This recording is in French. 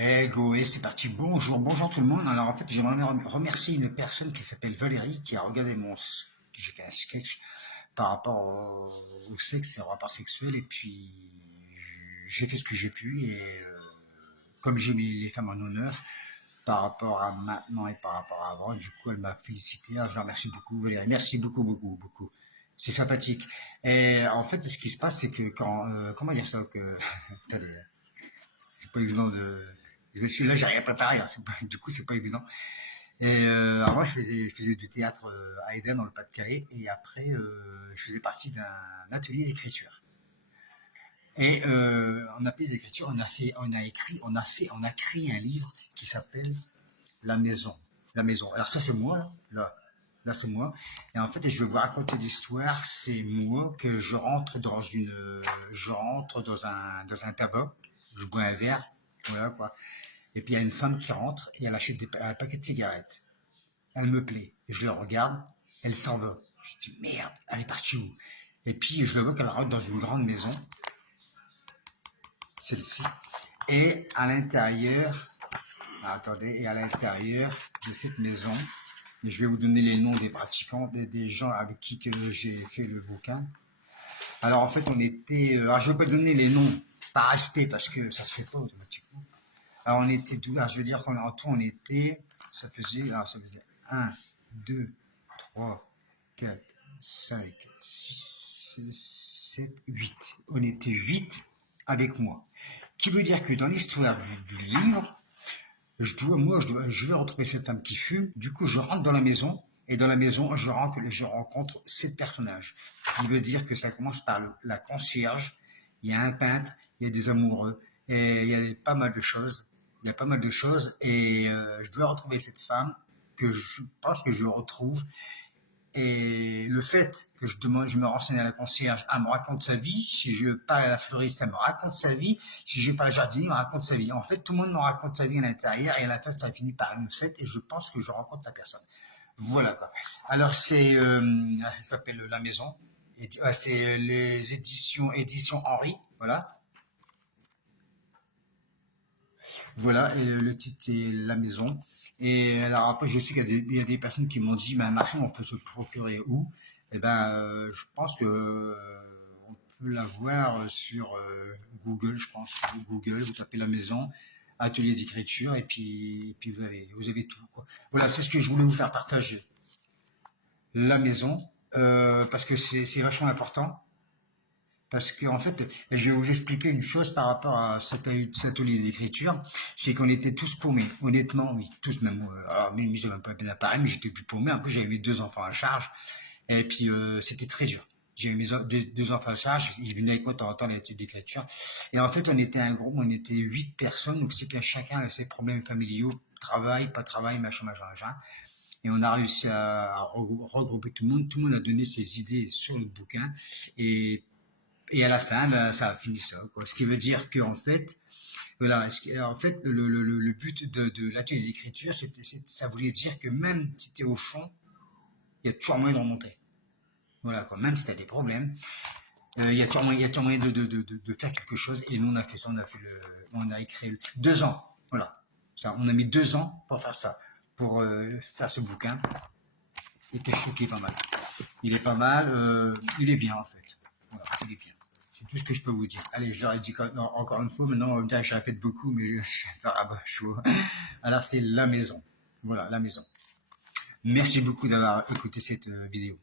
Eh go, et c'est parti. Bonjour, bonjour tout le monde. Alors en fait, j'aimerais remercier une personne qui s'appelle Valérie qui a regardé j'ai fait un sketch par rapport au sexe et au rapport sexuel et puis j'ai fait ce que j'ai pu et comme j'ai mis les femmes en honneur par rapport à maintenant et par rapport à avant, du coup elle m'a félicité. Alors, je la remercie beaucoup Valérie. Merci beaucoup, beaucoup, beaucoup. C'est sympathique. Et en fait, ce qui se passe, c'est que comment dire ça que attendez, c'est pas évident de. Parce que là, j'ai rien préparé, hein, du coup, c'est pas évident. Et alors moi, je faisais du théâtre à Eden, dans le Pas-de-Calais, et après, je faisais partie d'un atelier d'écriture. Et en atelier d'écriture, on a créé un livre qui s'appelle La Maison. La Maison. Alors ça, c'est moi, là, c'est moi. Et en fait, je vais vous raconter l'histoire. C'est moi que je rentre dans un tabac, je bois un verre, voilà quoi. Et puis il y a une femme qui rentre et elle achète un paquet de cigarettes. Elle me plaît. Je la regarde, elle s'en va. Je dis merde, elle est partie où? Et puis je le vois qu'elle rentre dans une grande maison, celle-ci. Et à l'intérieur, attendez, et à l'intérieur de cette maison, et je vais vous donner les noms des pratiquants, des gens avec qui que j'ai fait le bouquin. Alors en fait, on était. Alors je ne vais pas donner les noms par respect parce que ça se fait pas automatiquement. Alors on était 12, alors je veux dire qu'en tout on était, ça faisait 1, 2, 3, 4, 5, 6, 7, 8. On était 8 avec moi. Qui veut dire que dans l'histoire du livre, je vais retrouver cette femme qui fume. Du coup, je rentre dans la maison et dans la maison, je rencontre 7 personnages. Ce qui veut dire que ça commence par la concierge, il y a un peintre, il y a des amoureux, et il y a pas mal de choses. Il y a pas mal de choses et je dois retrouver cette femme que je pense que je retrouve. Et le fait que je me renseigne à la concierge, elle me raconte sa vie. Si je parle à la fleuriste, elle me raconte sa vie. Si je parle à la jardinier, elle me raconte sa vie. En fait, tout le monde me raconte sa vie à l'intérieur et à la fin, ça finit par une fête et je pense que je rencontre la personne. Voilà quoi. Alors ça s'appelle La Maison. C'est les éditions Henri. Voilà. Voilà, et le titre c'est La Maison. Et alors après, je sais qu'il y a des personnes qui m'ont dit, mais Maxime, on peut se le procurer où? Eh ben, je pense que on peut l'avoir sur Google, je pense. Google, vous tapez La Maison, atelier d'écriture, et puis vous avez tout, quoi. Voilà, c'est ce que je voulais vous faire partager. La Maison, parce que c'est vachement important. Parce qu'en fait, je vais vous expliquer une chose par rapport à cet atelier d'écriture, c'est qu'on était tous paumés, honnêtement, oui, tous même. Alors, même j'avais un peu d'appareil, mais j'étais plus paumé. En plus, j'avais mes 2 enfants à charge, et puis c'était très dur. J'avais deux enfants à charge, ils venaient avec moi de temps en temps à l'atelier d'écriture. Et en fait, on était un groupe, on était 8 personnes, donc c'est que chacun avait ses problèmes familiaux, travail, pas travail, machin, machin, machin. Et on a réussi à regrouper tout le monde a donné ses idées sur le bouquin, et et à la fin, ben, ça a fini ça, quoi. Ce qui veut dire qu'en fait, voilà, en fait, le but de l'atelier d'écriture, ça voulait dire que même si tu es au fond, il y a toujours moyen de remonter. Voilà, quoi. Même si tu as des problèmes, il y a toujours moyen de faire quelque chose. Et nous, on a fait ça, on a écrit 2 ans. Voilà. Ça, on a mis 2 ans pour faire ça, pour faire ce bouquin. Et que je trouve qu'il est pas mal. Il est pas mal, il est bien en fait. Voilà, il est bien. C'est tout ce que je peux vous dire. Allez, je leur ai dit encore une fois, maintenant, on je répète beaucoup, mais je suis un peu rabat chaud. Alors, c'est La Maison. Voilà, La Maison. Merci beaucoup d'avoir écouté cette vidéo.